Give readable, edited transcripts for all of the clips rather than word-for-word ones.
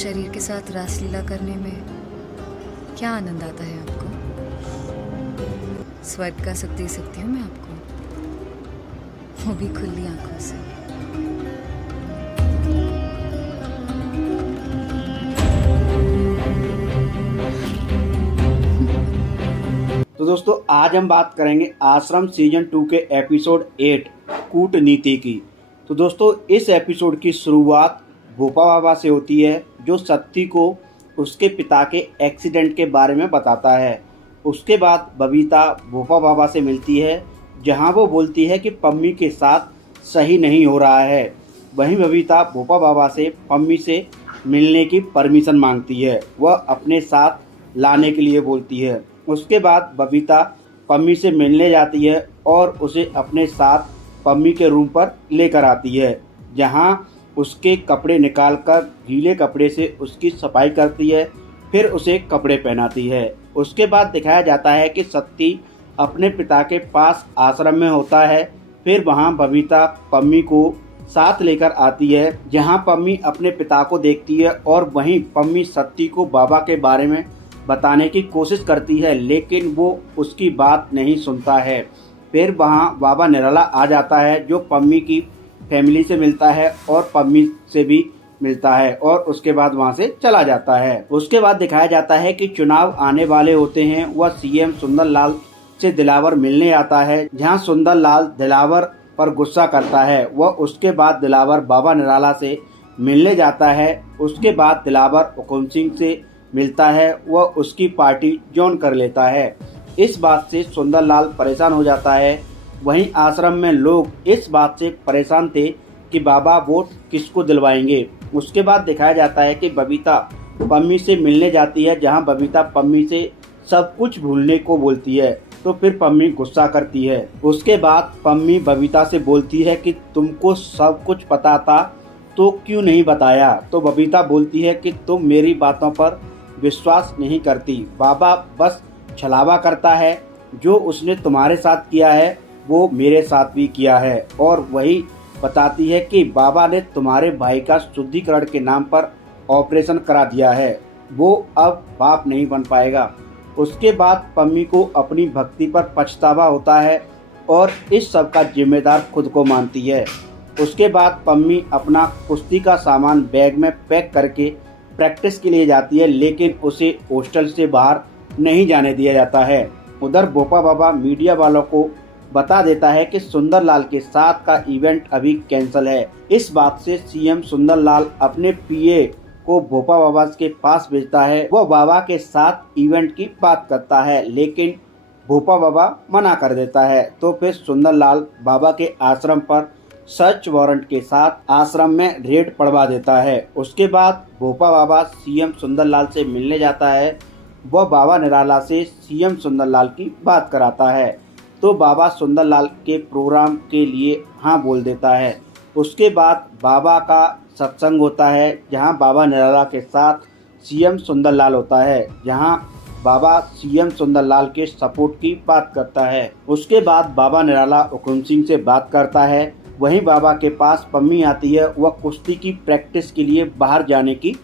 शरीर के साथ रासलीला करने में क्या आनंद आता है आपको? स्वर्ग का सुख दे सकती हूँ मैं आपको, वो भी खुली आंखों से। तो दोस्तों आज हम बात करेंगे आश्रम सीजन 2 के एपिसोड 8 कूटनीति की। तो दोस्तों इस एपिसोड की शुरुआत भोपा बाबा से होती है, जो सत्ती को उसके पिता के एक्सीडेंट के बारे में बताता है। उसके बाद बबीता भोपा बाबा से मिलती है, जहां वो बोलती है कि पम्मी के साथ सही नहीं हो रहा है। वहीं बबीता भोपा बाबा से पम्मी से मिलने की परमिशन मांगती है, वह अपने साथ लाने के लिए बोलती है। उसके बाद बबीता पम्मी से मिलने जाती है और उसे अपने साथ पम्मी के रूम पर लेकर आती है, जहां उसके कपड़े निकालकर गीले कपड़े से उसकी सफाई करती है, फिर उसे कपड़े पहनाती है। उसके बाद दिखाया जाता है कि सत्ती अपने पिता के पास आश्रम में होता है। फिर वहां बबीता पम्मी को साथ लेकर आती है, जहां पम्मी अपने पिता को देखती है और वहीं पम्मी सत्ती को बाबा के बारे में बताने की कोशिश करती है, लेकिन वो उसकी बात नहीं सुनता है। फिर वहाँ बाबा निराला आ जाता है, जो पम्मी की फैमिली से मिलता है और पम्मी से भी मिलता है और उसके बाद वहाँ से चला जाता है। उसके बाद दिखाया जाता है कि चुनाव आने वाले होते हैं। वह सीएम सुंदरलाल से दिलावर मिलने आता है, जहाँ सुंदरलाल दिलावर पर गुस्सा करता है। वह उसके बाद दिलावर बाबा निराला से मिलने जाता है। उसके बाद दिलावर हुकुम सिंह से मिलता है, वह उसकी पार्टी जॉइन कर लेता है। इस बात से सुंदरलाल परेशान हो जाता है। वहीं आश्रम में लोग इस बात से परेशान थे कि बाबा वोट किसको दिलवाएंगे। उसके बाद दिखाया जाता है कि बबीता पम्मी से मिलने जाती है, जहां बबीता पम्मी से सब कुछ भूलने को बोलती है, तो फिर पम्मी गुस्सा करती है। उसके बाद पम्मी बबीता से बोलती है कि तुमको सब कुछ पता था तो क्यों नहीं बताया। तो बबीता बोलती है कि तुम मेरी बातों पर विश्वास नहीं करती, बाबा बस छलावा करता है, जो उसने तुम्हारे साथ किया है वो मेरे साथ भी किया है। और वही बताती है कि बाबा ने तुम्हारे भाई का शुद्धिकरण के नाम पर ऑपरेशन करा दिया है, वो अब बाप नहीं बन पाएगा। उसके बाद पम्मी को अपनी भक्ति पर पछतावा होता है और इस सब का जिम्मेदार खुद को मानती है। उसके बाद पम्मी अपना कुश्ती का सामान बैग में पैक करके प्रैक्टिस के लिए जाती है, लेकिन उसे हॉस्टल से बाहर नहीं जाने दिया जाता है। उधर भोपा बाबा मीडिया वालों को बता देता है कि सुंदरलाल के साथ का इवेंट अभी कैंसिल है। इस बात से सीएम सुंदरलाल अपने पीए को भोपा बाबा के पास भेजता है। वह बाबा के साथ इवेंट की बात करता है, लेकिन भोपा बाबा मना कर देता है। तो फिर सुंदरलाल बाबा के आश्रम पर सर्च वारंट के साथ आश्रम में रेड पड़वा देता है। उसके बाद भोपा बाबा सीएम सुंदरलाल से मिलने जाता है। वह बाबा निराला से सीएम सुंदरलाल की बात कराता है, तो बाबा सुंदरलाल के प्रोग्राम के लिए हाँ बोल देता है। उसके बाद बाबा का सत्संग होता है, जहां बाबा निराला के साथ सीएम सुंदरलाल होता है, जहां बाबा सीएम सुंदरलाल के सपोर्ट की बात करता है। उसके बाद बाबा निराला हुकुम सिंह से बात करता है। वहीं बाबा के पास पम्मी आती है, वह कुश्ती की प्रैक्टिस के लिए बाहर जाने की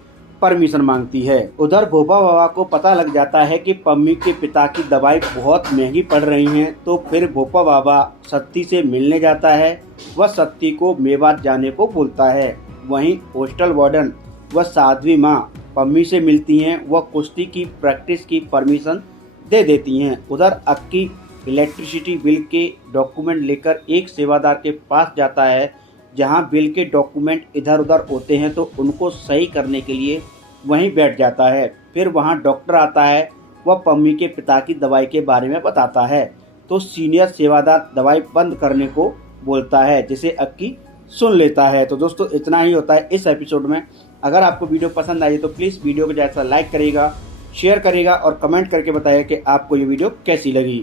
परमिशन मांगती है। उधर भोपा बाबा को पता लग जाता है कि पम्मी के पिता की दवाई बहुत महंगी पड़ रही है, तो फिर भोपा बाबा सत्ती से मिलने जाता है। वह सत्ती को मेवात जाने को बोलता है। वहीं हॉस्टल वार्डन व साध्वी माँ पम्मी से मिलती हैं, वह कुश्ती की प्रैक्टिस की परमिशन दे देती हैं। उधर अक्की इलेक्ट्रिसिटी बिल के डॉक्यूमेंट लेकर एक सेवादार के पास जाता है, जहां बिल के डॉक्यूमेंट इधर उधर होते हैं, तो उनको सही करने के लिए वहीं बैठ जाता है। फिर वहां डॉक्टर आता है, वह पम्मी के पिता की दवाई के बारे में बताता है, तो सीनियर सेवादार दवाई बंद करने को बोलता है, जिसे अक्की सुन लेता है। तो दोस्तों इतना ही होता है इस एपिसोड में। अगर आपको वीडियो पसंद आई तो प्लीज़ वीडियो को जैसा लाइक करिएगा, शेयर करिएगा और कमेंट करके बताइए कि आपको ये वीडियो कैसी लगी।